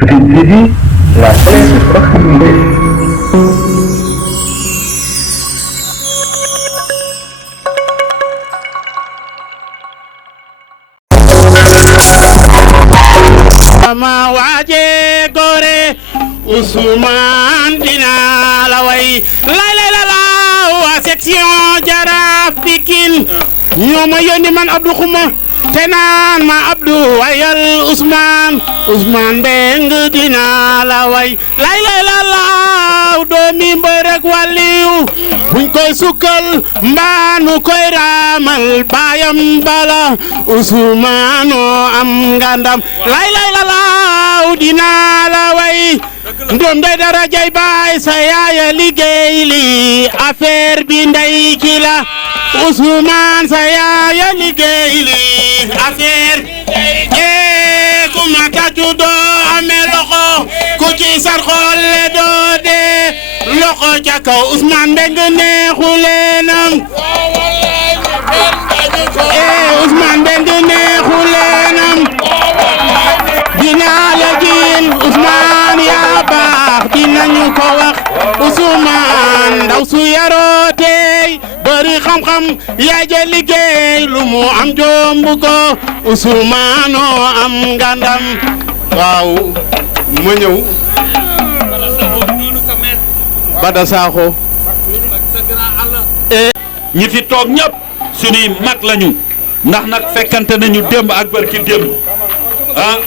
Sidi, la clé de proximité. ma waaje gore Ousmane dina la way la waa section Jaraaf Pikine ñoo ma yónni man Abdou Xuma te naan ma Abdou wayal Ousmane Mbeng dina la way la doomi mbër ak wàlliw buñ koy sukkal mbaanu koy raamal baayam bala Ousmane am ngandam la dina la way ndom day dara jay baay sa yaaya liggéey li affaire bi ndey ki la Ousmane sa yaaya liggéey li affaire ku ma tàccu doo amee loxo ku ci sar xolle doo dee loxo ca kaw Ousmane Mbeng neexu leenam Ousmane Mbeng neexu leenam dinaa la jiin Ousmane yaa baax dinañu ko wax Ousmane ndaw su yaroo tey bari xam-xam yaay ja liggéey lu mu am jombu ko Ousmane am ngandam waaw ma ñëw Bada Sakho ñi fi toog ñëpp suñuy mag lañu ndax nag fekkante nañu démb ak barki démb ah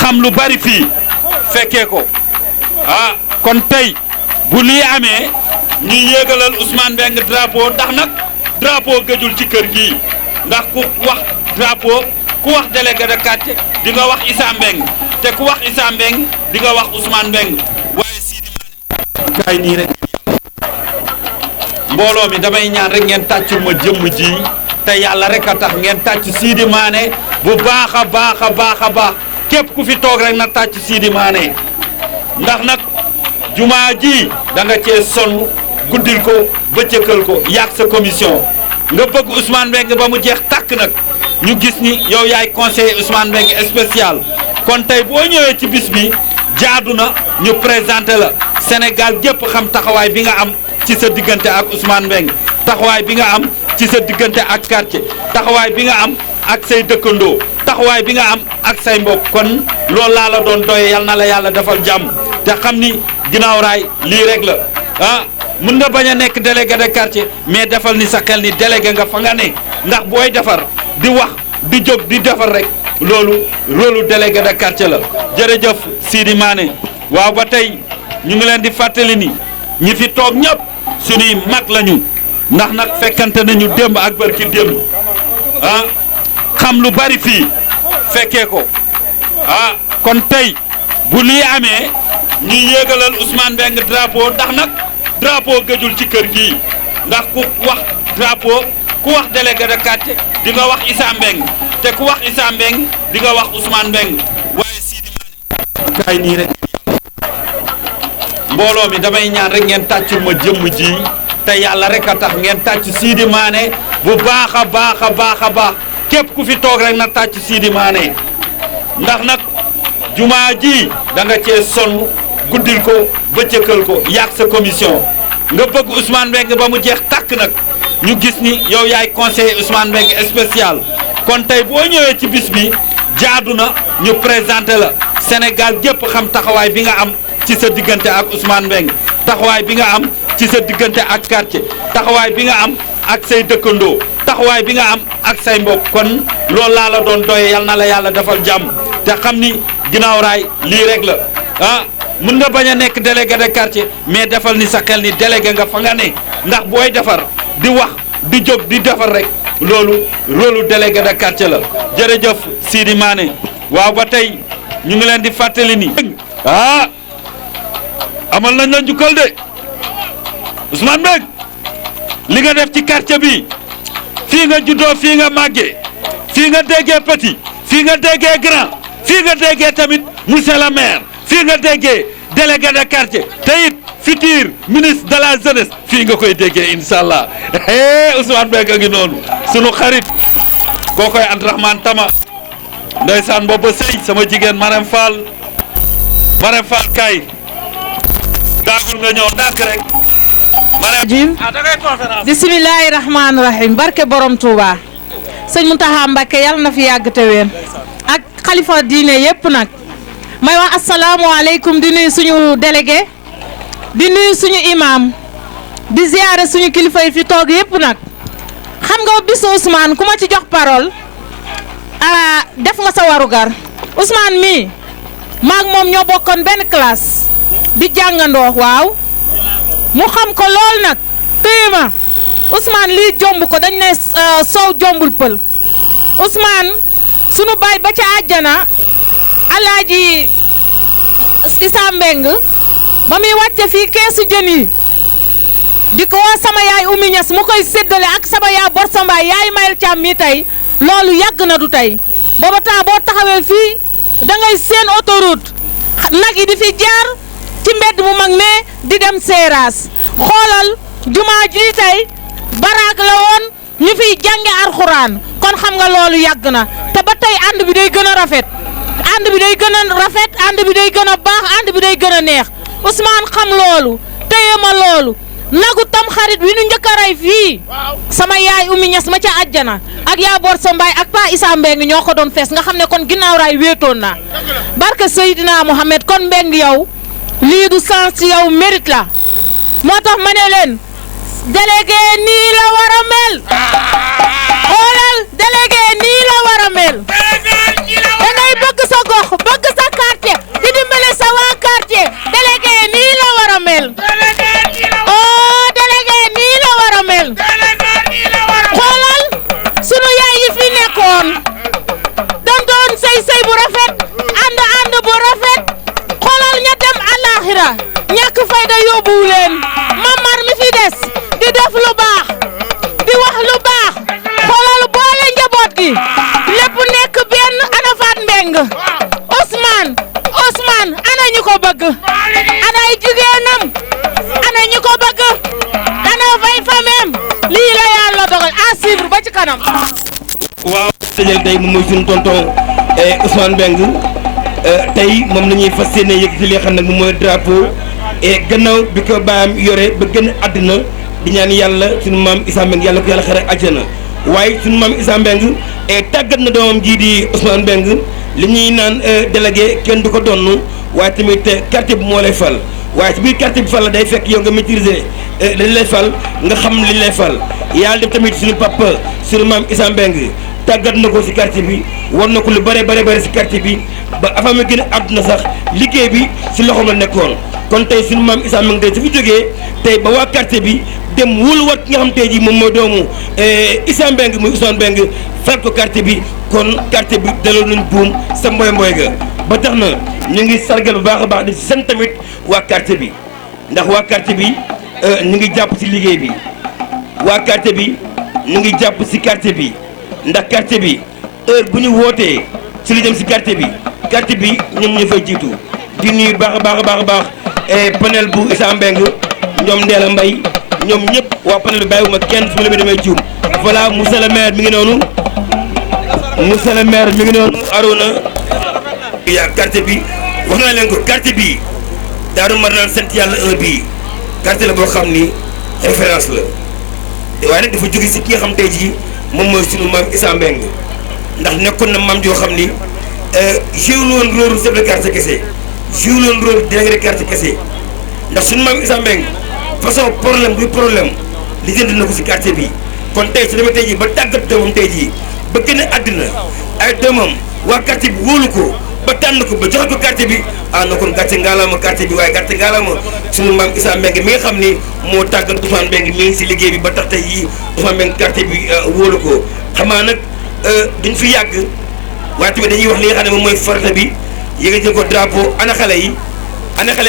xam lu bari fii fekkee ko ah kon tey bu lii amee ñuy yéegalal Ousmane Mbeng drapeau ndax nag drapeau gëjul ci kër gi ndax ku wax drapeau ku wax délégué de quartier di nga wax Issa Mbeng te ku wax Issa Mbeng di nga wax Ousmane Mbeng waaye Sidi Mané kaay nii rek mbooloo mi damay ñaan rek ngeen tàccul ma jëmm ji te yàlla rek a tax ngeen tàcc Sidi Mané bu baax a baax képp ku fi toog rek na tàcc Sidi Mané ndax nag jumaa ji da nga cee sonn guddil ko bëccëgal ko yàq sa commission nga bëgg Ousmane Mbeng ba mu jeex tàkk nag ñu gis ni yow yaay conseiller Ousmane Mbeng spécial kon tey boo ñëwee ci bis bi jaadu na ñu présenté la Sénégal gépp xam taxawaay bi nga am ci sa diggante ak Ousmane Mbeng taxawaay bi nga am ci sa diggante ak quartier taxawaay bi nga am ak say dëkkandoo taxawaay bi nga am ak say mbokk kon loolu laa la doon doye yal na la yàlla defal jàmm te xam ni ginnaaw raay lii rek la ah mën nga bañ a nekk délégué de quartier mais defal ni sa xel ni délégué nga fa nga ne ndax booy defar di wax di jóg di defar rek loolu rôlu délégué de quartier la jërëjëf Sidi Mané waaw ba tey ñu ngi leen di fàttali ni ñi fi toog ñëpp suñuy mag lañu ndax nag fekkante nañu démb ak barki démb ah xam lu bari fii fekkee ko ah kon tey bu lii amee ñuy yéegalal Ousmane Mbeng drapeau ndax nag drapeau gëjul ci kër gi ndax ku wax drapeau ku wax délégué de quartier di nga wax Issa Mbeng te ku wax Issa Mbeng di nga wax Ousmane Mbeng waaye Sidi Mané kaay nii rek mbooloo mi damay ñaan rek ngeen tàccul ma jëmm ji te yàlla rek a tax ngeen tàcc Sidi Mané bu baax a baax képp ku fi toog rek na tàcc Sidi Mané ndax nag jumaa ji da nga cee sonn guddil ko bëccëgal ko yàq sa commission nga bëgg Ousmane Mbeng ba mu jeex tàkk nag ñu gis ni yow yaay conseiller Ousmane Mbeng spécial kon tey boo ñëwee ci bis bi jaadu na ñu présenté la Sénégal gépp xam taxawaay bi nga am ci sa diggante ak Ousmane Mbeng taxawaay bi nga am ci sa diggante ak quartier taxawaay bi nga am ak say dëkkandoo taxawaay bi nga am ak say mbokk kon loolu laa la doon doye yal na la yàlla defal jàmm te xam ni ginnaaw raay lii rek la ah mën nga bañ a nekk délégué de quartier mais defal ni sa xel ni délégué nga fa nga ne ndax booy defar di wax di jóg di defar rek loolu rôlu délégué de quartier la jërëjëf Sidi Mané waaw ba tey ñu ngi leen di fàttali ni ah amal nañ la njukkal de Ousmane Mbeng li nga def ci quartier bi fii nga juddoo fii nga màggee fii nga déggee petit fii nga déggee grand fii nga déggee tamit monsieur le maire fii nga déggee délégué de quartier te it futur ministre de la jeunesse fii nga koy déggee incha allah Ousmane Mbeng a ngi noonu sunu xarit koo koy Abdourahmane Tama ndeysaan booba sëy sama jigéen Marème Fall Marème Fall kay daagul nga ñëw ndànk rek jim bismillahi rahmaani rahim barke borom Touba sëñ Mountakha Mbacké yàlla na fi yàgg te wéen ak xalifa diine yépp nag may wax asalaamualeykum di nuyu suñu délégué di nuyu suñu imam di ziyaare suñu kilifa yi fi toog yépp nag xam nga bisu Ousmane ku ma ci jox parole def nga sa warugar Ousmane mii maag moom ñoo bokkoon benn classe di jàngandoo waaw mu xam ko lool nag téye ma Ousmane lii jomb ko dañ ne soow jombul pël Ousmane sunu baay ba ca àjjana Alaaji Issa Mbeng ba muy wàcce fii keesu jën yi di ko woo sama yaay Oumy Niass mu koy séddale ak sama yaay Borsa Mbaay yaay Mayel Thiam mi tey loolu yàgg na du tey booba temps boo taxawee fii da ngay seen autoroute nag yi di fi jaar ci mbedd mu mag mais di dem Seeraas xoolal jumaa ji tey baraak la woon ñu fiy jànge alxuraan kon xam nga loolu yàgg na te ba tey ànd bi day gën a rafet ànd bi day gën a rafet ànd bi day gën a baax ànd bi day gën a neex Ousmane xam loolu téye ma loolu nagu tam xarit wi nu njëkk a rey fii sama yaay Oumy Niass ma ca àjjana ak yaa Borsa Mbaay ak Pa Issa Mbeng ñoo ko doon fees nga xam ne kon ginnaaw raay wéetoon naa barke Seydina Mohamed kon Mbeng yow lii du sens ci yow mérite la moo tax ma ne leen délégué nii la war a mel xoolal délégué nii la war a mel da ngay bëgg sa gox bëgg sa quartier di dimbale sa waa quartier délégué nii la war a mel oh délégué nii la war a mel xoolal sunu yaay yi fi nekkoon dañ doon sëy bu rafet ànd bu rafet xoolal ña dem àllaaxira ñàkk fayda yóbbuwu leen mamar mi fi des di def lu baax di wax lu baax xoolal boole njaboot gi lépp nekk benn ana Faat Mbeng Ousmane ana ñu ko bëgg ana ay jigéenam ana ñu ko bëgg ana fay famem lii la yàlla dogal à suivre ba ci kanam waaw tëjal tey moom mooy suñu tonton Ousmane Mbeng tey moom la ñuy fas yéene yëkkati li nga xam ne moom mooy drapeau et gannaaw bi ko baayam yore ba gën àddina di ñaan yàlla suñu maam Issa Mbeng yàlla ko yàlla xare àjjana waaye suñu maam Issa Mbeng tàggat na doomam jii di Ousmane Mbeng li ñuy naan délégué kenn du ko donn waaye tamit quartier bi moo lay fal waaye ci biir quartier bi fal la day fekk yow nga maîtriser dañ lay fal nga xam li lay fal yàlla def tamit suñu papa suñu maam Issa Mbeng tàggat na ko si quartier bi war na ko lu bare si quartier bi ba avant ma gën a àdduna sax liggéey bi si loxoom la nekkoon kon tey suñu maam Issa Mbeng tey su fi jógee tey ba waa quartier bi dem wóoluwaat ki nga xam tey jii moom mooy doomu Issa Mbeng muy Ousmane Mbeng fal ko quartier bi kon quartier bi delloo nañ buum sa mboy ga ba tax na ñu ngi sargal bu baax a baax di sant tamit waa quartier bi ndax waa quartier bi ñu ngi jàpp si liggéey bi waa quartier bi ñu ngi jàpp si quartier bi ndax quartier bi heure bu ñu wootee si li jëm si quartier bi ñoom ñu fay jiitu di nuyu baax a baax panel bu Issa Mbeng ñoom Ndeela Mbay ñoom ñëpp waa panel bi bàyyiwuma kenn su ma la demee juum voilà monsieur le maire mi ngi noonu Arouna yaa quartier bi wax naa leen ko quartier bi Daaru Marnaan sant yàlla bii quartier la boo xam ni référence la waaye nag dafa jóge si ki nga xam tey jii moom mooy sunu maam Issa Mbeng ndax nekkoon na maam joo xam ni joué woon rôle chef de quartier kese joué woon rôle délégué de quartier kese ndax sunu maam Issa Mbeng façon problème li jënd na ko si quartier bi kon tey su demee tey jii ba tàggat doomam tey jii ba gën a àddina ay doomam waa quartier bi wóolu ko ba tànn ko ba joxe ko quartier bi na kon gàcce ngaalaama quartier bi waaye gàcce ngaalaama sunu maam Issa Mbeng mi nga xam ni moo tàggat Ousmane Mbeng mi ngi si liggéey bi ba tax tey jii Ousmane Mbeng quartier bi wóolu ko xamaa nag duñ fi yàgg waaye tamit dañuy wax li nga xam ne moom mooy farata bi yëkkati ko drapeau ana xale yi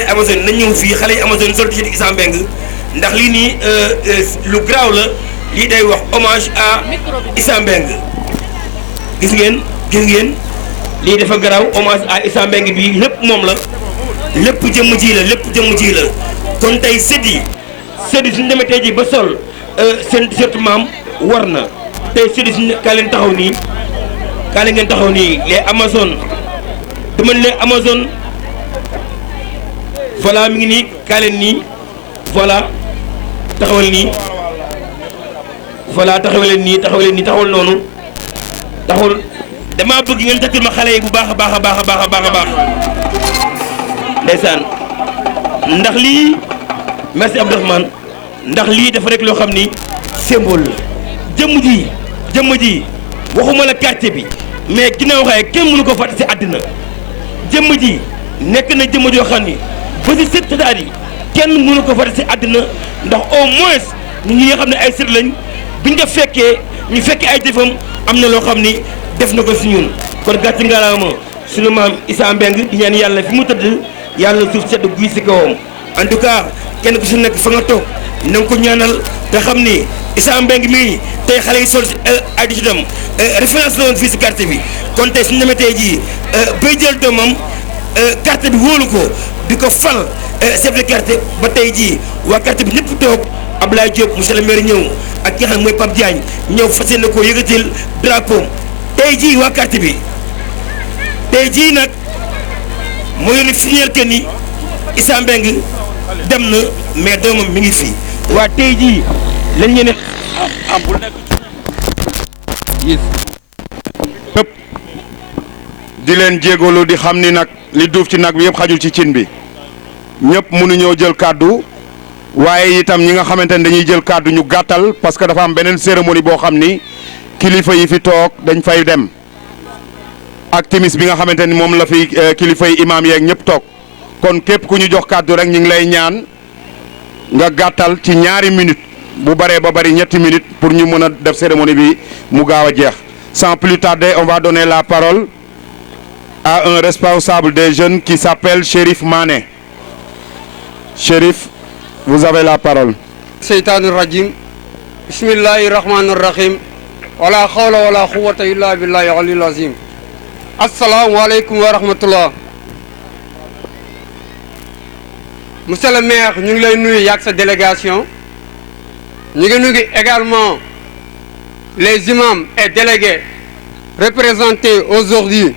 Amazone nañ ñëw fii xale yi Amazone sol ci Issa Mbeng ndax lii nii lu garaaw la lii day wax hommage à Issa Mbeng gis ngeen lii dafa garaaw hommage à Issa Mbeng bi lépp moom la lépp jëmm ji la kon tey sët yi suñu demee tey ji ba sol seen t-shirt maam war na tey sët yi suñu kaa leen ngeen taxaw nii les Amazone dama les Amazone voilà mi ngi nii kaay leen nii voilà taxawal nii voilà taxawal nii taxawal noonu taxawal damaa bëgg ngeen tëkkal ma xale yi bu baax a baax a baax a baax a baax a baax ndeysaan ndax lii merci Abdourahmane ndax lii dafa rek loo xam ni symbole la jëmm ji waxuma la quartier bi mais ginnaaw xaye kenn mënu ko fàtte si àddina jëmm ji nekk na jëmm joo xam ni ba si sët sëtaat yi kenn mënu ko fàtte si àddina ndax au moins ñi nga xam ne ay sët lañ biñ nga fekkee ñu fekkee ay jëfam am na loo xam ni def na ko si ñun kon gàtt ngalaama suñu maam Issa Mbengue di ñaan yàlla fi mu tëdd yàlla suuf sedd guy si kawam en tout cas kenn ku si nekk fa nga toog na nga ko ñaanal te xam ni Issa Mbengue mii tey xale yi sol ay di ci dem référence la woon fii si quartier bi kon tey suñu demee tey jii bay jël doomam quartier bi wóolu ko di ko fal chef de quartier ba tey jii waa quartier bi ñëpp toog Abdoulaye Diop monsieur le maire ñëw ak ki nga xam mooy Pape Diagne ñëw fas yéene koo yëgatil drapeau tey jii waa quartier bi tey jii nag moo yónni signal que ni Issa Mbengue dem na mais doomam mi ngi fii waa tey jii lañ leen bu nekk ñëpp di leen jégalu di xam ni nag li duuf ci nag bi yëpp xajul ci cin bi ñëpp mënuñoo jël kàddu waaye itam ñi nga xamante ne dañuy jël kàddu ñu gàttal parce que dafa am beneen cérémonie boo xam ni kilifa yi fi toog dañ fay dem ak timis bi nga xamante ni moom la fi kilifa yi imaam yeeg ñëpp toog kon képp ku ñu jox kàddu rek ñu ngi lay ñaan nga gàttal ci ñaari minutes bu baree ba bari ñetti minutes pour ñu mën a def cérémonie bi mu gaaw a jeex sans plus tarder on va donner la parole à un responsable des jeunes qui s'appelle Chérif Mané. Chérif, vous avez la parole. Seytaanir rajim bismillahir rahmanir rahim wala hawla wala quwwata illa billahi aliyil azim. Assalamu alaikum wa rahmatullah. Monsieur le maire, ñu ngi lay nuyu yak sa délégation. Ñu ngi nuyu également les imams et délégués représentés aujourd'hui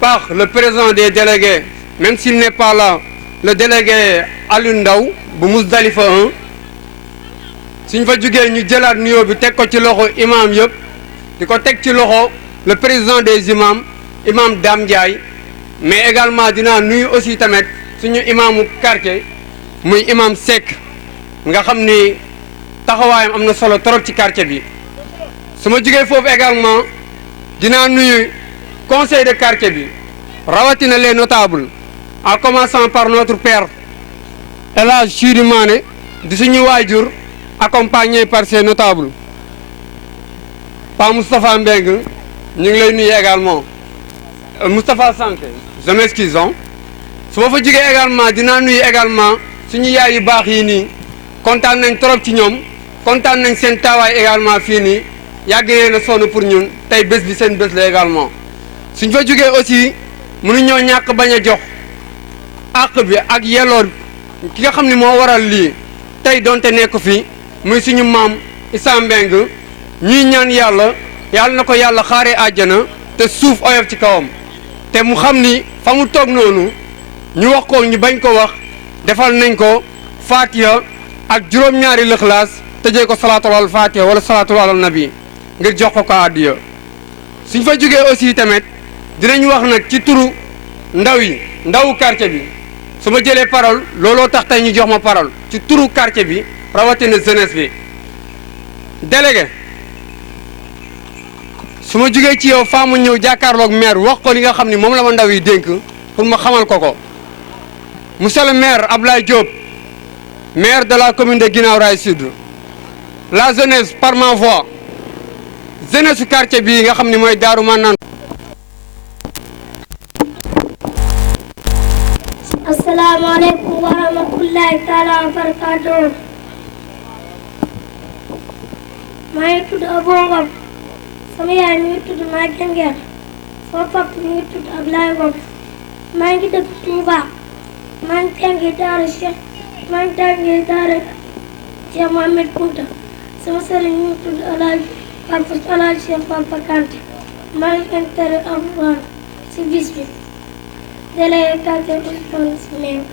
par le président des délégués, même s'il n'est pas là, le délégué Alioune Ndaw bu Mousdalifa 1. suñ fa jugee ñu jëlaat nuyoo bi teg ko ci loxo imam yëpp di ko teg ci loxo le président des imams imam Dame Ndiaye mais également dinaa nuyu aussi tamit suñu imamu quartier muy imam Seck nga xam ni taxawaayam am na solo trop ci quartier bi. su ma jugee foofu également dinaa nuyu conseil de quartier bi rawatina les notables en commençant par notre père El Hadj Sidi Mané di suñu waajur accompagné par ses notables. Pa Moustapha Mbengue ñu ngi lay nuyu également Moustapha Santé je m'excuse su ma fa jugee également dinaa nuyu également suñu yaay yu baax yi nii kontaan nañ trop ci ñoom kontaan nañ seen taawaay également fii nii yàgg ngeen a sonn pour ñun tey bés bi seen bés la également. suñ fa jugee aussi mënuñoo ñàkk bañ a jox àq bi ak yelloor ki nga xam ne moo waral lii tey donte nekk fi muy suñu maam Issa Mbengue ñuy ñaan yàlla na ko yàlla xaaree àjjana te suuf oyof ci kawam te mu xam ni fa mu toog noonu ñu wax ko ñu bañ ko wax defal nañ ko Fatiha ak juróom-ñaari lëxlaas tëjee ko salaatul al Fatiha wala salaatul al nabi ngir jox ko addiya. suñ fa jógee aussi tamit dinañ wax nag ci turu ndaw yi ndawu quartier bi su ma jëlee parole looloo tax tey ñu jox ma parole ci turu quartier bi rawatina jeunesse bi. délégué su ma jugee ci yow faa ma ñëw jàkkaarloog maire wax ko li nga xam ni moom la ma ndaw yi dénk pour ma xamal ko monsieur le maire Abdoulaye Diop maire de la commune de Guinaw Rail Sud la jeunesse par ma voix jeunesse su quartier bii nga xam ni mooy Daaru Manaan. asalaamaaleykum wa rahmatullahi taala wa barakaatuh. maa ngi tudd Abo Ngom sama yaay mi ngi tudd Maguette Nguer sama papa mi ngi tudd Ablaye Ngom maa ngi dëkk Touba maa ngi jàngee daara Cheikh Mohamed Kounta sama sëriñ mi ngi tudd Alaaji Cheikh Papa Kanté maa ngi intérêt Alxuraan si bis bi délégué quartier Ousmane Mbengue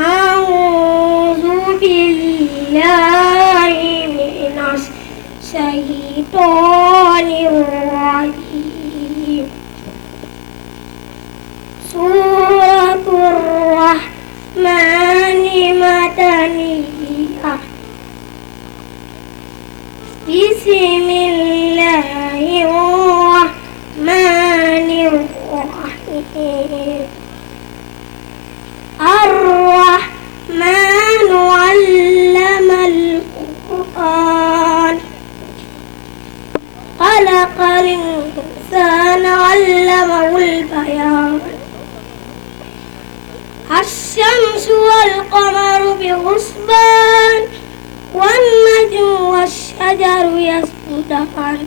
أعوذ بالله من الشيطان الرجيم سورة الرحمن مدنية بسم الله الرحمن الرحيم الرحمن علم القرآن خلق الإنسان علمه البيان الشمس والقمر بحسبان والنجم والشجر يسجدان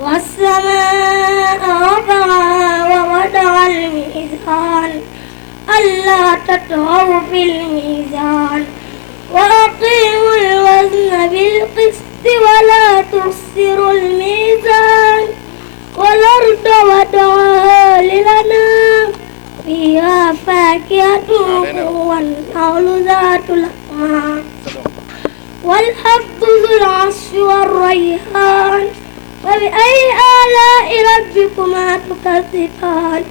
والسماء رفعها ووضع الميزان ألا تطغوا في الميزان وأقيموا الوزن بالقسط ولا تخسروا الميزان والأرض وضعها للأنام فيها فاكهة والنخل ذات الأكمام والحب ذو العصف والريحان فبأي آلاء ربكما تكذبان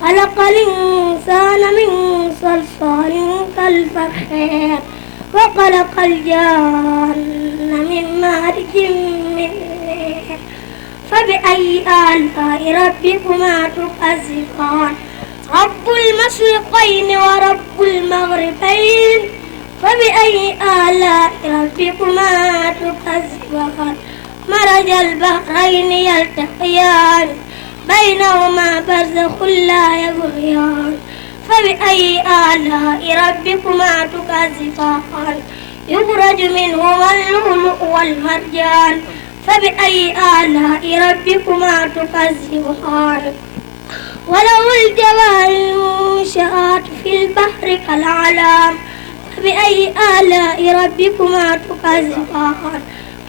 خلق الإنسان من صلصال كالفخار وخلق الجان من مارج من نار فبأي آلاء ربكما تكذبان رب المشرقين ورب المغربين فبأي آلاء ربكما تكذبان مرج البحرين يلتقيان بينهما برزخ لا يبغيان فبأي آلاء ربكما تكذبان يخرج منهما اللؤلؤ والمرجان فبأي آلاء ربكما تكذبان وله الجوار المنشآت في البحر كالأعلام فبأي آلاء ربكما تكذبان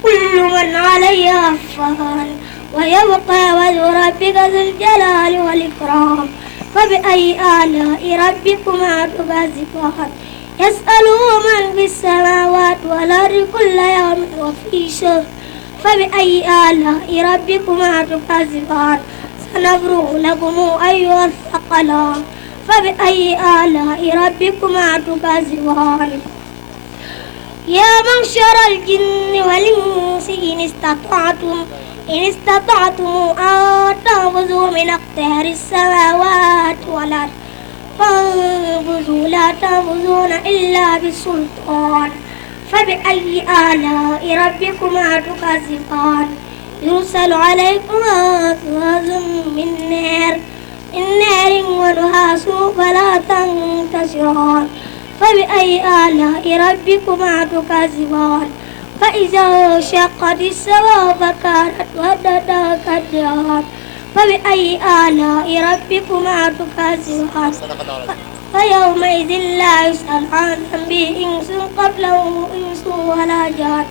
كل من عليها فان ويبقى وجه ربك ذو الجلال والإكرام فبأي آلاء ربكما تكذبان يسأله من في السماوات والأرض كل يوم وفي شهر فبأي آلاء ربكما تكذبان سنفرغ لكم أيها الثقلان فبأي آلاء ربكما تكذبان يا معشر الجن والإنس إن استطعتم أن تنفذوا من أقطار السماوات والأرض فانفذوا لا تنفذون إلا بسلطان فبأي آلاء ربكما تكذبان يرسل عليكما شواظ من نار ونحاس فلا تنتصران فبأي آلاء ربكما تكذبان فإذا شقت السماء فكانت وردة كالدهان فبأي آلاء ربكما تكذبان فيومئذ لا يسأل عن ذنبه إنس قبله إنس ولا جان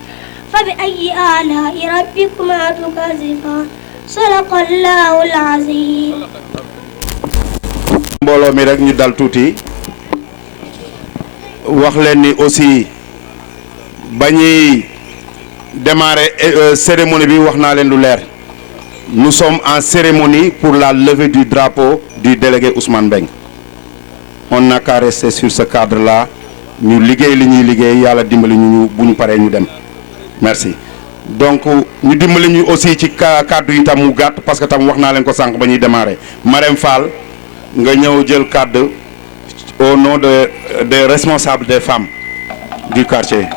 فبأي آلاء ربكما تكذبان صدق الله العظيم. mbooloo mi rek ñu dal tuuti wax leen ni aussi bañuy démarrer cérémonie bi wax naa leen lu leer nous sommes en cérémonie pour la levée du drapeau du délégué Ousmane Mbeng. On n'a qu'à rester sur ce cadre là ñu liggéey li ñuy liggéey yàlla dimbali ñu bu ñu paree ñu dem merci. Donc ñu dimbali ñu aussi ci kàddu yi tam mu gàtt parce que tam wax naa leen ko sànq ba ñuy démarrer Marème Fall nga ñëw jël kàddu au nom des responsables des femmes du quartier.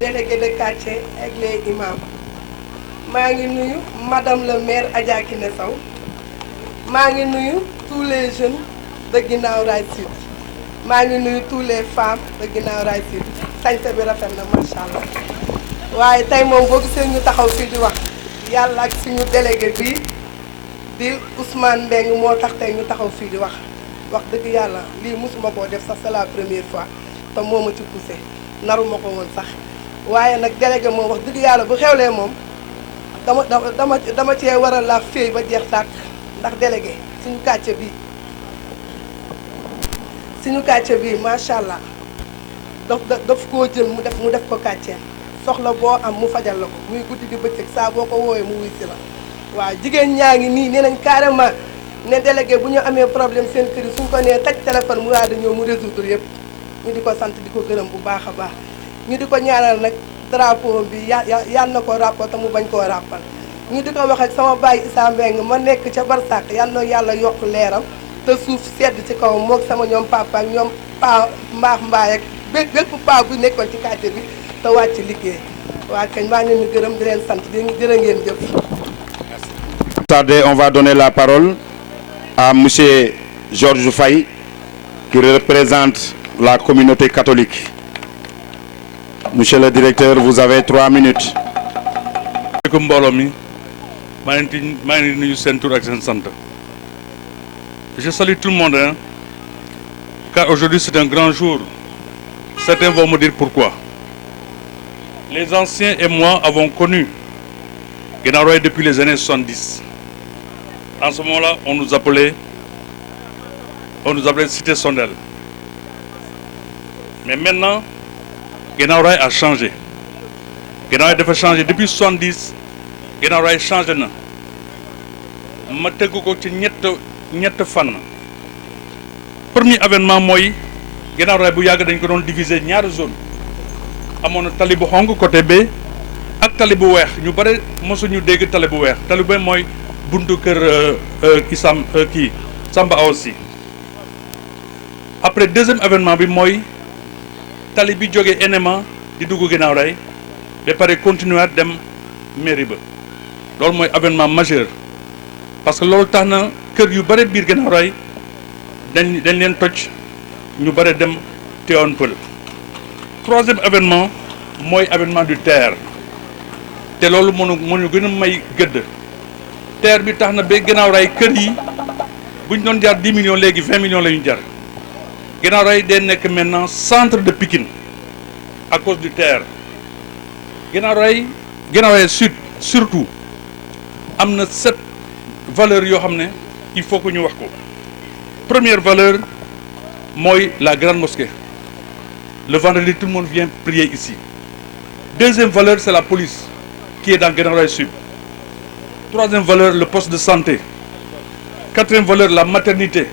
Délégué de quartier ak les imams maa ngi nuyu madame le maire Adja Kiné Sow maa ngi nuyu tous les jeunes de Guinaw Rail Sud maa ngi nuyu tous les femmes de Guinaw Rail Sud sañse bi rafet na macha allah waaye tey moom boo gisee ñu taxaw fii di wax yàlla ak suñu délégué bi di Ousmane Mbeng moo tax tey ñu taxaw fii di wax dëgg yàlla lii mosuma koo def sax c'est la première fois te moo ma ci poussé naruma ko woon sax waaye nag délégué moom wax dëgg yàlla bu xewlee moom dama cee war a la féey ba jeex tàkk ndax délégué suñu quartier bii macha allah daf koo jël mu def ko quartier soxla boo am mu fajal la ko muy guddi di bëccëg saa boo ko woowee mu wuy si la waaw jigéen ñaa ngi nii nee nañ carrément ne délégué bu ñu amee problème seen kër yi suñ ko nee taj téléphone mu waa da ñëw mu résoudre yëpp ñu di ko sant di ko gërëm bu baax a baax ñu di ko ñaanal nag drapeau bi yal na ko rapport te mu bañ koo rappal ñu di ko wax ak sama baay Issa Mbengue ma nekk ca Barsàq yal na yàlla yokk leeram te suuf sedd ci kaw moog sama ñoom papa ak ñoom pa mbaax mbaay ak bépp pa bu nekkoon ci quartier bi te wàcc liggéey waa kañ maa ngi leen di gërëm di leen sant di jërë ngeen jëf. Tarder, on va donner la parole à monsieur Georges Faye qui représente la communauté catholique. Monsieur le directeur, vous avez 3 minutes. mbooloo mi maa ngi nuyu seen tur ak seen sant. Je salue tout le monde hein, car aujourd'hui c'est un grand jour. Certains vont me dire pourquoi. Les anciens et moi avons connu Guinaw Rail depuis les années 70. En ce moment-là, on nous appelait Cité Sondel. Mais maintenant, Guinaw Rail a changé. Guinaw Rail dafa changé depuis 70. Guinaw Rail changé na. Ma tëgg ko ci ñett fan. Premier événement mooy Guinaw Rail bu yàgg dañ ko doon diviser ñaari zone amoon na tali bu xonk côté B ak tali bu weex ñu bare mosuñu dégg tali bu weex tali bu mooy buntu kër Samba aussi. Après deuxième événement bi mooy tali bi jógee NMA di dugg Guinaw Rail ba pare continuer dem mairie ba loolu mooy événement majeur parce que loolu tax na kër yu bare biir Guinaw Rail dañ leen toj ñu bare dem Tivaouane Peulh. Troisième événement mooy événement du TER te loolu mënu gën a may gëdd TER bi tax na ba Guinaw Rail kër yi bu ñu doon jar 10 millions léegi 20 millions la ñu jar Guinaw Rail day nekk maintenant centre de Pikine à cause du TER. Guinaw Rail Sud surtout am na 7 valeurs yoo xam ne il faut que ñu wax ko. Première valeur mooy la grande mosquée. Le vendredi, tout le monde vient prier ici. Deuxième valeur, c'est la police qui est dans Guinaw Rail Sud. Troisième valeur, le poste de santé. Quatrième valeur, la maternité.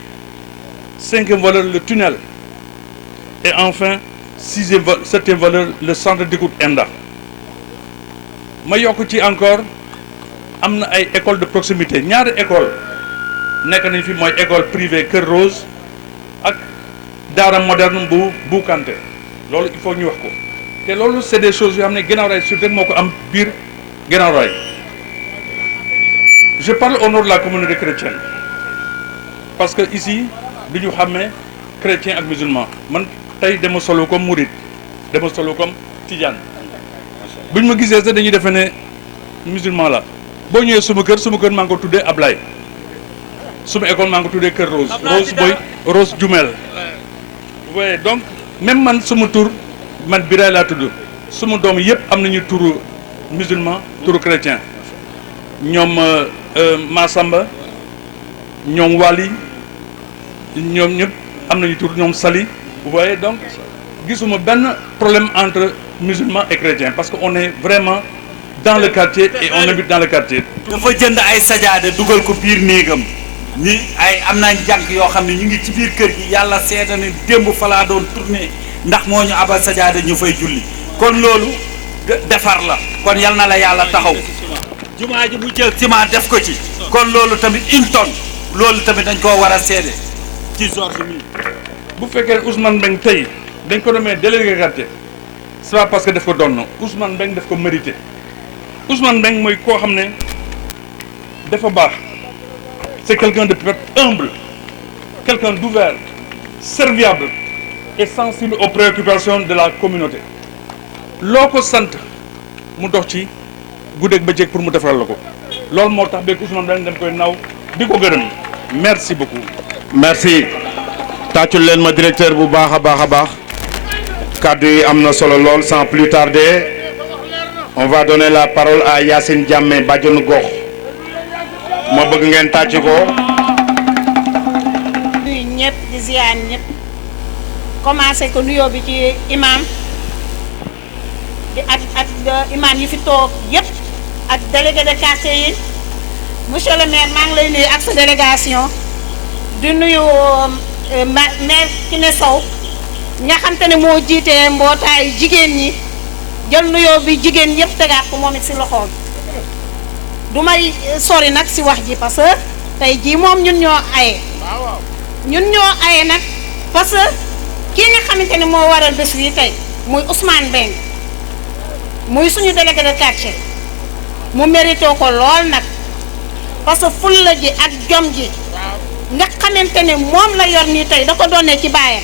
Cinquième valeur, le tunnel. Et enfin, septième valeur, le centre d'écoute ENDA. Ma yokk ci encore am na ay école de proximité ñaari école nekk nañ fi mooy école privée Kër Rose ak daara moderne bu Kanté loolu il faut ñu wax ko te loolu c'est des choses yoo xam ne Guinaw Rail Sud rek moo ko am biir Guinaw Rail. Je parle au nom de la communauté chrétienne parce que ici du ñu xàmmee chrétien ak musulman man tey dama solo comme mouride dama solo comme tidiane bu ñu ma gisee sax dañuy defe ne musulman la boo ñëwee suma kër maa ngi ko tuddee Ablaye suma école maa ngi ko tuddee Kër Rose Jumel. Oui donc même man suma tur man Biray laa tudd suma doom yëpp am nañu turu musulman turu chrétien ñoom Massamba ñoom Wali ñoom ñëpp am nañu tur ñoom Sali. Vous voyez donc gisuma benn problème entre musulmans et chrétiens parce que on est vraiment dans le quartier et on habite dans le quartier. dafa jënd ay sajaada dugal ko biir néegam ñi ay am na jànk yoo xam ne ñu ngi ci biir kër gi yàlla seeta ne démb fa laa doon tourné ndax moo ñu abal sajaada ñu fay julli kon loolu defar la kon yal na la yàlla taxaw jumaa ji bu jël ciment def ko ci kon loolu tamit une tonne loolu tamit dañ koo war a seede ci Georges mi bu fekkee Ousmane Mbengue tey dañ ko nommé délégué quartier c'est pas parce que daf ko doon Ousmane Mbengue daf ko mérité Ousmane Mbengue mooy koo xam ne dafa baax c'est quelqu'un de humble quelqu'un d'ouvert serviable et sensible aux préoccupations de la communauté loo ko sant mu dox ci guddeeg bëccëg pour mu defaral la ko loolu moo tax beeg Ousmane Mbengue dañ koy naw di ko gërëm merci beaucoup. merci tàccul leen ma directeur bu baax a baax kàddu yi am na solo lool sans plus tarder on va donner la parole à Yacine Diamé bàjjenu gox ma bëgg ngeen tàcc ko. nuyu ñëpp di ziar ñëpp commencé ko nuyoo bi ci imam di ak imam yi fi toog yëpp ak délégué de quartier yi monsieur le maire maa ngi lay nuyu ak sa délégation di nuyu maire Kiné Sow nga xam te ne moo jiitee mbootaayu jigéen ñi jël nuyoo bi jigéen yëpp tegaat ko moom it si loxoom du may sori nag si wax ji parce que tey jii moom ñun ñoo aye nag parce que kii nga xamante ne moo waral bés yi tey muy Ousmane Beng muy suñu délégué de quartier mu mérité ko lool nag parce que fulla ji ak jom ji nga xamante ne moom la yor nii tey da ko doonee ci baayam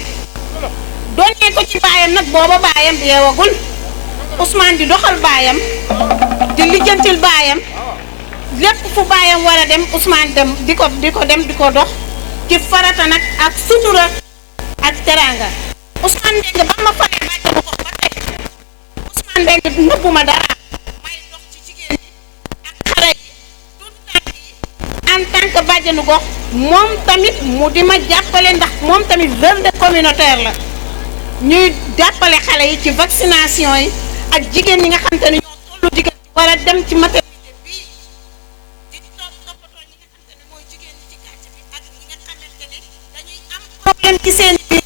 doonee ko ci baayam nag booba baayam yeewagul Ousmane di doxal baayam di lijjantil baayam lépp fu baayam war a dem Ousmane dem di ko dox ci farata nag ak sutura ak teranga Ousmane Beng ba ma falee bàjjenu gox ba tey Ousmane Beng nëbbu ma dara may dox ci jigéen ñi ak xale yi tout tànk yi en tant que bàjjenu gox moom tamit mu di ma jàppale ndax moom tamit relais communautaire la ñuy jàppale xale yi ci vaccination yi ak jigéen ñi nga xam te ne ñoo tollu diggante war a dem ci maternité bii di toppatoo ñi nga xam te ne mooy jigéen ñi ci quartier bi ak ñi nga xamante ne dañuy am problème ci seen biir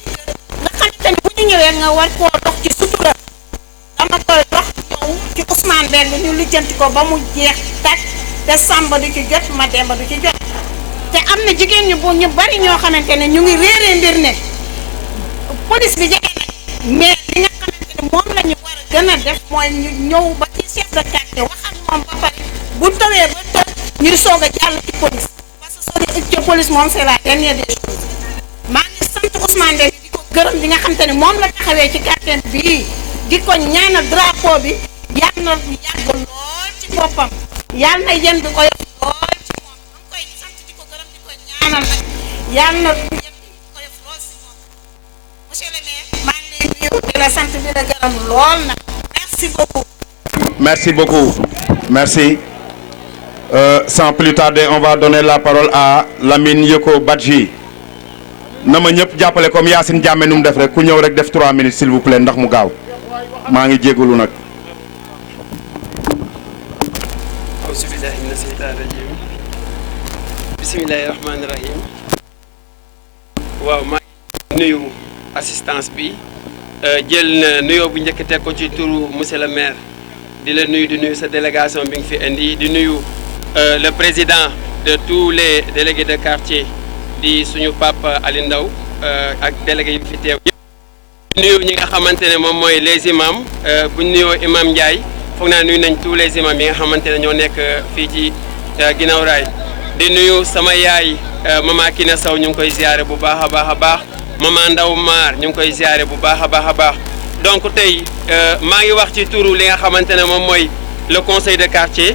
nga xamante ne bu ñu ñëwee nga war koo dox ci sutura dama koy dox ñëw ci Ousmane Beng ñu lijjanti ko ba mu jeex tàkk te Samba du ci jot ma Demba du ci jot te am na jigéen ñu bari ñoo xamante ne ñu ngi réeree mbir ne police bi jege na mais li nga xamante ne moom la ñu war a gën a def mooy ñu ñëw ba ci chef de quartier wax ak moom ba pare bu tawee ba tëj ñuy soog a jàll ci police parce que soo dee ci police moom c'est la dernière des choses maa ngi sant Ousmane Beng di ko gërëm li nga xamante ne moom la taxawee ci quartier bii di ko ñaanal drapeau bi yàlla na yàgg lool ci boppam yàlla na yéen bi oyof lool ci moom am koy sant di ko gërëm di ko ñaanal nag yàlla na yéen bi oyof lool si moom monsieur le maire maa ngi lay nuyu di la sant di la gërëm lool nag merci beaucoup. Merci beaucoup. Merci. Sans plus tarder, on va donner la parole à Lamine Yoko Badji. na ma ñëpp jàppale comme Yacine Diamé nu mu def rek ku ñëw rek def 3 minutes s'il vous plaît ndax mu gaaw maa ngi jégalu nag. auzu billaahi mina seytaani rajiim bismillaahi rahmaani rahiim. waaw maa ngi nuyu assistance bi jël na nuyoo bu njëkk teg ko ci turu monsieur le maire di la nuyu di nuyu sa délégation bi nga fi indi di nuyu le président de tous les délégués de quartier di suñu papa Ali Ndaw ak délégué yi fi teew yëpp di nuyu ñi nga xamante ne moom mooy les imams bu ñu nuyoo imam Ndiaye foog naa nuyu nañ tous les imams yi nga xamante ne ñoo nekk fii ci ginnaaw raay di nuyu sama yaay mama Kiné Sow ñu ngi koy ziare bu baax a baax a baax mama Ndaw Maar ñu ngi koy ziare bu baax a baax a baax donc tey maa ngi wax ci turu li nga xamante ne moom mooy le conseil de quartier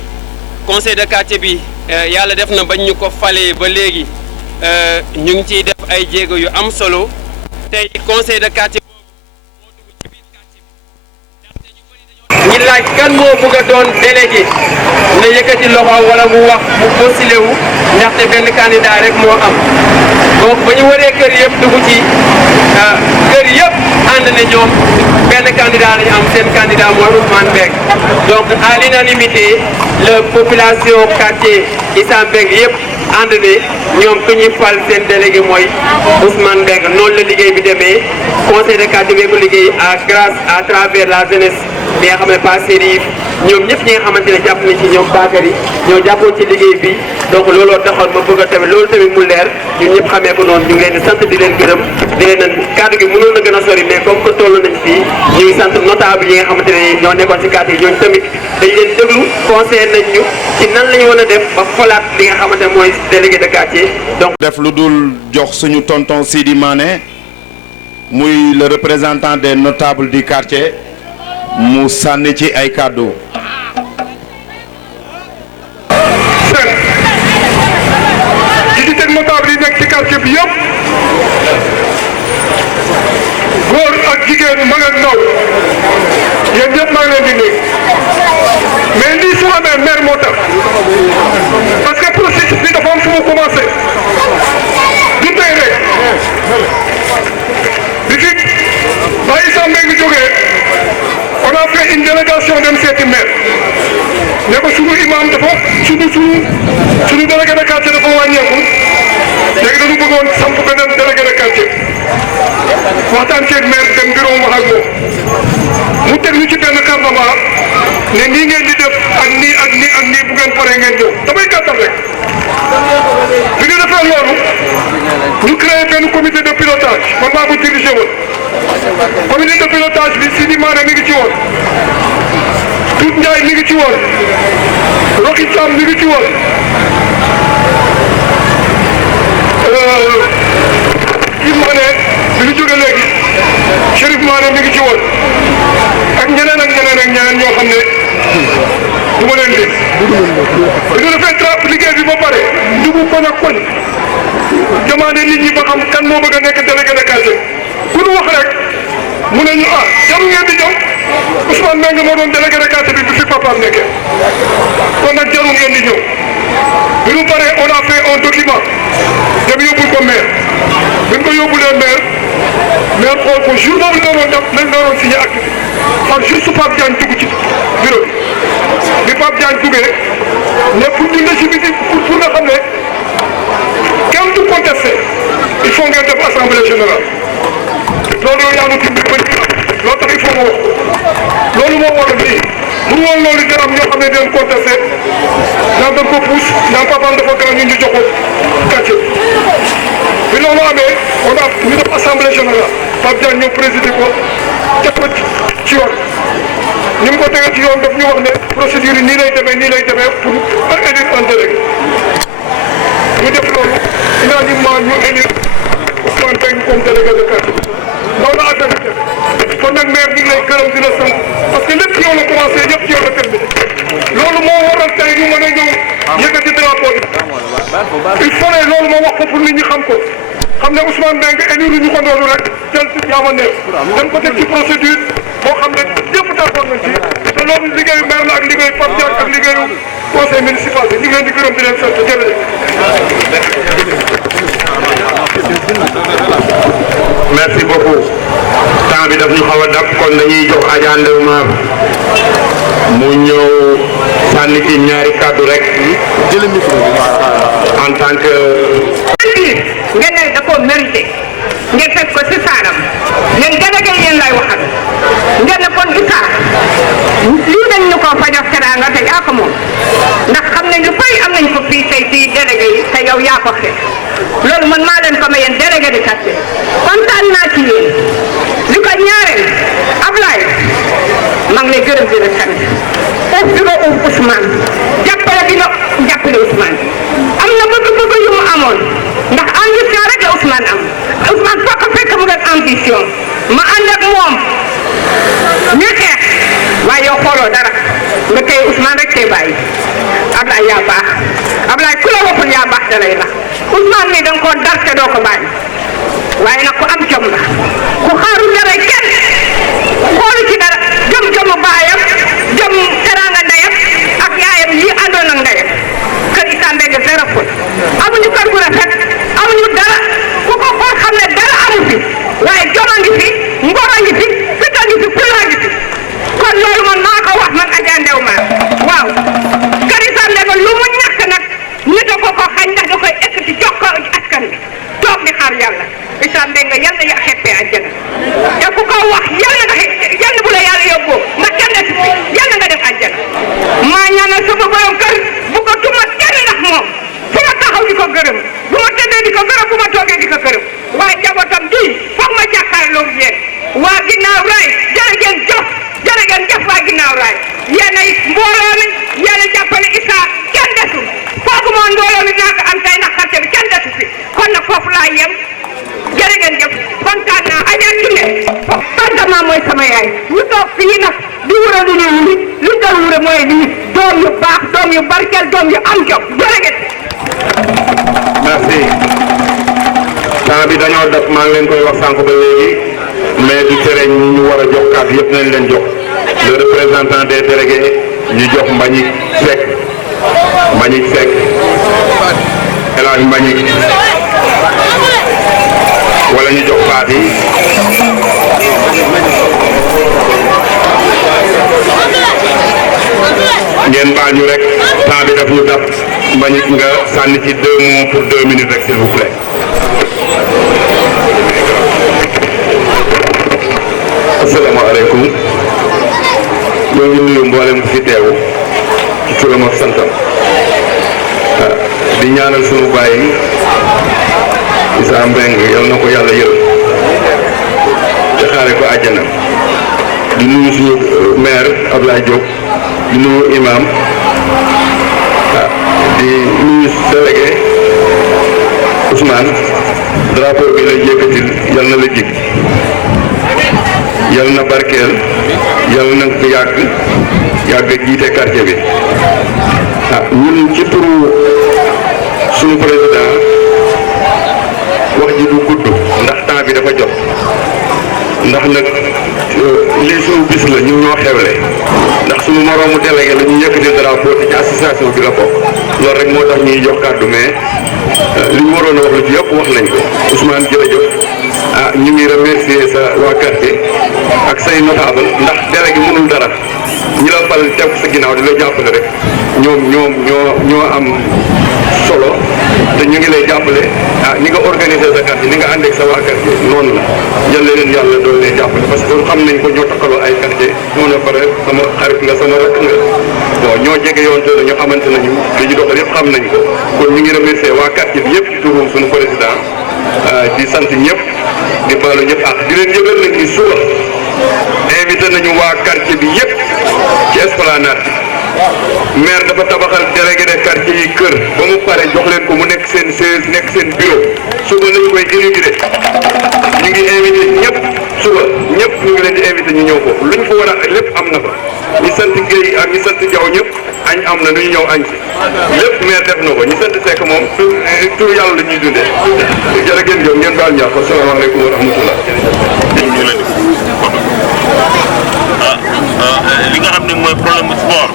bi yàlla def na bañ ñu ko falee ba léegi ñu ngi ciy def ay jéego yu am solo tey conseil de quartier ñi laaj kan moo bëgg a doon délégué na yëkkati loxo wala mu wax mu postulé wu ndaxte benn candidat rek moo am donc ba ñu waree kër yëpp dugg ci kër yëpp ànd na ñoom benn candidat lañu am seen candidat mooy Ousmane Beng donc à l'unanimité la population quartier Issa Beng yëpp ànd ne ñoom ku ñuy fal seen délégué mooy Ousmane Beng noonu la liggéey bi demee conseil de quartier bi ko liggéey grâce à travers la jeunesse bi nga xam ne pas sérieux ñoom ñëpp ñi nga xamante ne jàpp nañ ci ñoom Bakary ñoo jàppoon ci liggéey bi donc looloo taxoon ma bëgg a tamit loolu tamit mu leer ñun ñëpp xamee ko noonu ñu ngi leen di sant di leen gërëm di leen kàddu gi mënoon na gën a sori mais comme que toll nañ fii ñu ngi sant notable yi nga xamante ne ñoo nekkoon ci quartier yi ñooñu tamit dañ leen déglu conseil nañ ñu ci nan la ñu mën a def ba folaat li nga xamante ne mooy délégué de quartier donc. def lu dul jox suñu tonton Sidi Mané muy le représentant des notables du quartier mu sànni ci ay kàddu. notable yi nekk ci quartier bi yëpp góor ak jigéen mag ak ndaw yéen ñëpp maa ngi leen di nuyu mais lii su amee maire moo tax parce que processus bi dafa am fu mu commencé du tey rek bi fi une délégation dem seeti maire ne ko sunu imam dafa sunu délégué de quartier dafa wàññeeku léegi dañu bëggoon samp beneen délégué de quartier waxtaan ceeg maire dem bureau wax ak moom mu teg ñu ci benn carnaval ne nii ngeen di def ak nii ak nii ak nii bu ngeen paree ngeen ñëw damay gàttal rek bi ñu defee loolu ñu créé benn comité de pilotage man maa ko dirigé woon comité de pilotage bi Sidi Mané mi ngi ci woon Doudou Ndiaye mi ngi ci woon Rocky Sam mi ngi ci woon kii Mané mi ngi jóge léegi Chérif Mané mi ngi ci woon ak ñeneen ak ñeneen ak ñeneen ñoo xam ne du ma leen lim. dañu defee liggéey bi ba pare dugg koñ ak koñ demandé nit ñi ba xam kan moo bëgg a nekk délégué de quartier ku ñu wax rek mu ne ñu jarul ngeen di ñëw Ousmane Mbengue moo doon délégué de quartier bi fi papaam nekkee kon nag jarul ngeen di ñëw bi ñu paree on a fait un document dem yóbbul ko maire bi ñu ko yóbbulee maire xool ko jour boobu la doon def lañ doon signé acte bi par juste Pape Diagne dugg ci bureau bi Pape Diagne duggee ne pour ñu ne si biti pour nga xam ne kenn du contesté il faut ngeen def assemblée générale loolu yaa ngi tudd ba loolu tax il faut ma wax loolu moo waral lii bu woon loolu dina am ñoo xam ne dinañ contesté naan dañ ko pousse naan papaam dafa gën a ñu jox ko quartier bi loolu amee on a ñu def assemblée générale Pape Diagne ñëw présider ko teg ko ci yoon ni mu ko tegee ci yoon daf ñu wax ne procédure yi nii lay demee pour élire un délégué ñu def loolu unanimement ñu élire Ousmane Mbengue comme délégué de quartier loolu la affaire bi kon nag maire ñu ngi lay gërëm di la sant parce que lépp yow la commencé yëpp ci yow la terminé loolu moo waral tey ñu mën a ñëw yëkkati drapeau bi il faut ne loolu ma wax ko pour nit ñi xam ko xam ne Ousmane Mbengue élire ñu ko noonu rek jël ci yaa ma neex dañ ko teg ci procédure boo xam ne ñëpp d'accord nañ ci te loolu liggéeyu maire la ak liggéeyu Pape Diagne ak liggéeyu conseil municipal bi ñu ngi leen di gërëm di leen sant jërëjëf. merci beaucoup temps bi daf ñu xaw a dab kon dañuy jox Adja Ndeye Mar mu ñëw sànni ci ñaari kàddu rek jël micro en tant que. ngeen ne da koo mérité ngeen fekk ko si saaram ngeen délégué yéen lay waxal ngeen ne kon Issa lii dañ ñu ko fajox teraanga te yaa ko moom ndax xam nañ lu bëri am nañ ko fii tey fii délégué yi te yow yaa ko xeex loolu man maa leen ko may yéen délégué de quartier kontaan naa ci yéen li ko ñaareel Ablaye maa ngi lay gërëm di la sant uuf bi nga uuf Ousmane jàppale bi nga jàppale Ousmane am na bëgg-bëgg yu mu amoon ndax ambition rek la Ousmane am Ousmane foo ko fekk mu def ambition ma ànd ak moom ñu xeex waaye yow xooloo dara nga tey Ousmane rek tey bàyyi Ablaye yaa baax Ablaye ku la waxul yaa baax da lay nax Ousmane nii da nga koo dar te doo ko bàyyi waaye nag ku am jom la ku xaaru dara kenn xoolu ci dara jom-jomu baayam jom teraanga ndeyam ak yaayam yi àndoon ak ndeyam kër Issa Mbengue dara ful amuñu kër gu rafet amuñu dara ku ko xool xam ne dara amu fi waaye jom a ngi fi ngor a ngi fi fit a ngi fi fula a ngi fi kon loolu man maa ko wax man Adja Ndeye Mar waaw kër Issa Mbengue lu mu ñàkk nag nit a ko xañ ndax da koy ekkati jox ko askan bi toog di xaar yàlla Issa Mbengue yal na ya xeppee àjjana te ku ko wax yal na bu la yàlla yóbboo nga kenn si fi yal na nga def àjjana maa ñaanal sama borom kër bu ko tuma kenn ndax moom fu ma taxaw di ko gërëm bu ma tëddee di ko gërëm bu ma toogee di ko gërëm waaye njabootam bii foog ma jàkkaarloo yéen waa ginnaaw raay jërë ngeen jëf waa ginnaaw raay yéen ay mbooloo mi yéen a jàppale Issa kenn desul foogu moon mbooloo mi naa ko am tey ndax quartier bi kenn desu fi kon nag foofu laa yem jërë ngeen jëf kontaan naa Adja Kine kontaan mooy sama yaay ñu toog fii nag di wura lu ñu wuri lu doon wure mooy lii doom yu baax doom yu barkeel doom yu am jom jërë ngeen merci temps bi dañoo def maa ngi leen koy wax sànq ba léegi mais du tere ñu war a jox kàddu yëpp nañ leen jox le représentant des délégués ñu jox Mbagnick Seck El Hadj Mbagnick wala ñu jox Fati baal ñu rek temps bi daf ñu dab bañ nga sànni ci 2 mots pour 2 minutes rek s'il vous plaît. asalaamaaleykum ñoo ngi nuyu mboolem fi teew ci turam ak santam di ñaanal sunu bàyyi Issa Mbengue yal na ko yàlla yërëm te xaare ko àjjana di nuyu suñu maire Ablaye Diop di nuyu imam di nuyu délégué Ousmane drapeau bi lay yëkkatil yal na la jig yal na barkeel yal na ko yàgg jiite quartier bi ñun ci turu suñu président wax ji du gudd ndax temps bi dafa jot ndax nag lii suñu bis la ñun ñoo xewle ndax suñu moroomu délégué la ñu yëkkati drapeau ci association bi la bokk loolu rek moo tax ñuy jox kàddu mais li ñu waroon a wax lu ci yëpp wax nañ ko Ousmane jërëjëf ñu ngi remercier sa waa quartier ak say notable ndax délégué mënul dara ñi la fal teg sa ginnaaw di la jàppale rek ñoo am solo te ñu ngi lay jàppale ni nga organiser sa quartier ni nga ànd ak sa waa quartier noonu la jël leen yàlla doon leen jàppale parce que xam nañ ko ñoo takkaloo ay quartier moo na pare sama xarit nga sama rakk nga bon ñoo jege yoon te la ñu xamante nañu li ñu doxal yëpp xam nañ ko kon ñu ngi remercier waa quartier bi yëpp ci turu suñu président di sant ñëpp di baalu ñëpp ak di leen yëgal nañ ni suba invité nañu waa quartier bi yëpp ci esplanade bi maire dafa tabaxal délégué de quartier yi kër ba mu pare jox leen ko mu nekk seen siège nekk seen bureau suba lañu koy inauguré ñu ngi invité ñëpp suba ñëpp ñu ngi leen di invité ñu ñëw foofu luñ fa war a lépp am na fa ñi sant Guèye ak ñi sant Diaw ñëpp añ am na nu ñu ñëw añ si lépp maire def na ko ñi sant Seck moom tur yàlla la ñuy dundee jërë ngeen jëf ngeen baal ñaax asalaamaaleykum wa rahmatullah li nga xam ne mooy problème mu sport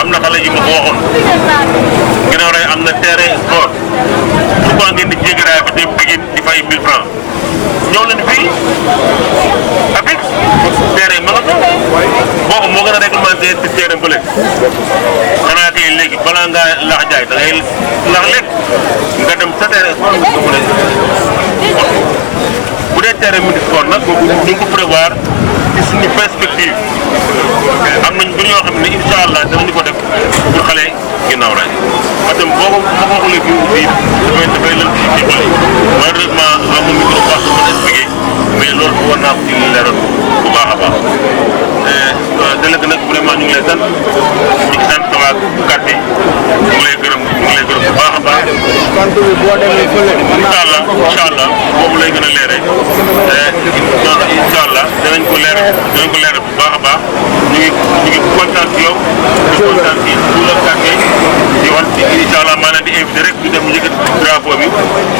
am na xale yi ma ko waxoon ginnaaw rek am na terrain sport pourquoi ngeen di jéggi raay ba dem Pikine di fay 1000 francs ñëw leen fii avec terrain ma nga fa boobu moo gën a réglementé ci terrain bële xanaa kay léegi balaa ngaa lax jaay da ngay lax lekk nga dem sa terrain sport nga mën a bu dee terrain mini sport nag boobu ñu ngi ko prévoir ci suñu perspective am nañ mbir yoo xam ne incha allah danañu ko def pour xale ginnaaw rek parce que boobu ma ko waxulee fii dafay lël ci bële malheureusement amul micro bu baax mën a expliqué mais loolu war naa ko ci leeral bu baax a baax délégué nag vraiment ñu ngi lay sant di sant sa waa quartier ñu ngi lay gërëm bu baax a baax incha allah boobu lay gën a leeree incha allah danañ ko leeral bu baax a baax ñu ngi kontaan ci yow di kontaan ci tout le quartier di wax ci incha allah maanaam di invité rek ñu dem yëkkati drapeau bi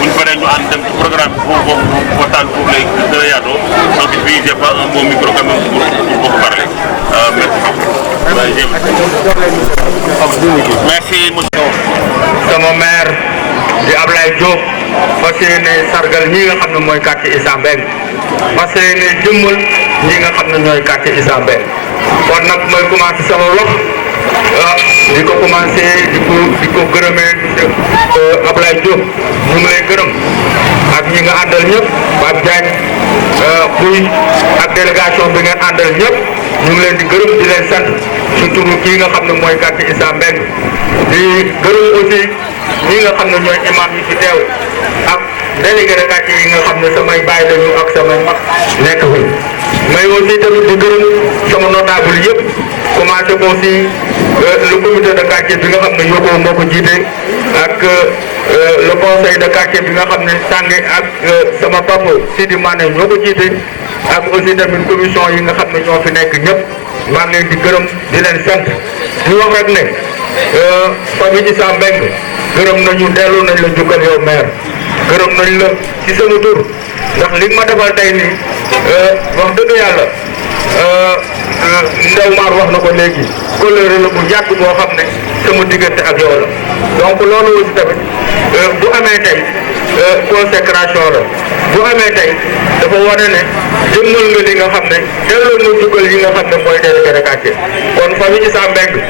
buñ paree ñu ànd dem ci programme bi foofu waxtaan foofu lay gën a yaatoo donc fii j'ai pas un bon micro quand même pour beaucoup parler merci monsieur sama maire di Ablaye Diop fas yéene sargal ñi nga xam ne mooy quartier Issa Mbengue fas yéene jëmmal ñi nga xam ne ñooy quartier Issa Mbengue kon nag mooy commencé sama wax di ko commencé di ko gërëmee Ablaye Diop ñu ngi lay gërëm ak ñi nga àndal ñëpp Pape Diagne Pouy ak délégation bi ngeen àndal ñëpp ñu ngi leen di gërëm di leen sant surtout kii nga xam ne mooy quartier Issa Mbengue di gërëm aussi ñi nga xam ne ñooy imam yi fi teew ak délégué de quartier yi nga xam ne samay baay lañu ak samay mag nekk fi mais aussi tamit di gërëm sama notable yëpp commencé ko aussi le comité de quartier bi nga xam ne Yoko moo ko jiite ak le conseil de quartier bi nga xam ne Sange ak sama papa Sidi Mané ñoo ko jiite ak aussi tamit commission yi nga xam ne ñoo fi nekk ñëpp maa ngi leen di gërëm di leen sant di wax rek ne famille Issa Mbengue gërëm nañu dellu nañ la njukkal yow maire gërëm nañ la ci sama tur ndax li ma defal tey nii wax dëgg yàlla Ndaw Maar wax na ko léegi couleur la bu yàgg boo xam ne sama diggante ak yow la donc loolu aussi tamit bu amee tey consécration la bu amee tey dafa wane ne jëmmal nga li nga xam ne delloo nga jugal yi nga xam ne mooy délégué de quartier kon famille Issa Mbengue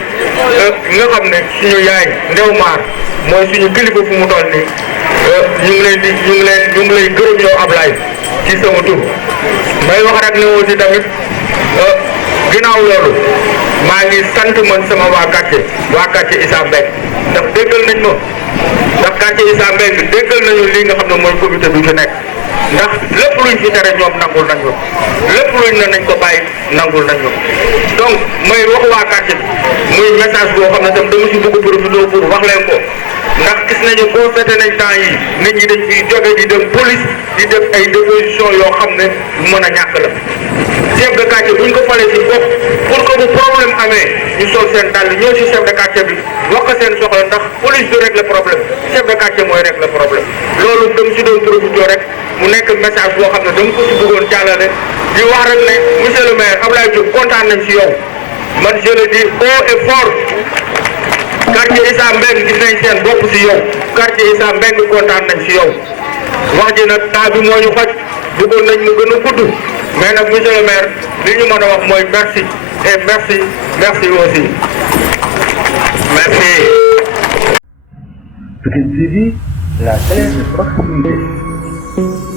nga xam ne suñu yaay Ndew Maar mooy suñu kilifa fu mu toll nii ñu ngi lay gërëm yow Ablaye ci sama tur may wax rek ne aussi tamit ginnaaw loolu maa ngi sant man sama waa quartier Issa Mbengue ndax déggal nañ ma ndax quartier Issa Mbengue déggal nañu li nga xam ne mooy comité bi fi nekk ndax lépp luñ fi tere ñoom nangul nañ ko lépp luñ ne nañ ko bàyyi nangul nañ ko donc may wax waa quartier bi muy message boo xam ne tam dama si bëgg profité pour wax leen ko ndax gis nañu constaté nañ temps yi nit ñi dañ fiy jóge di dem police di def ay déposition yoo xam ne mën a ñàkk la chef de quartier buñ ko falee si bopp pour que bu problème amee ñu sol seen dàll ñëw si chef de quartier bi wax ko seen soxla ndax police du régler problème chef de quartier mooy régler problème loolu dama si doon profité rek mu nekk message boo xam ne dama ko si bëggoon jàllale di wax rek ne monsieur le maire Abdoulaye Diop kontaan nañ si yow man je le dis haut et fort quartier Issa Mbengue gis nañ seen bopp si yow quartier Issa Mbengue kontaan nañ si yow wax ji nag temps bi moo ñu xoj bëggoon nañ mu gën a gudd mais nag monsieur le maire li ñu mën a wax mooy merci et merci aussi merci. Pikine TV, la télé de proximité.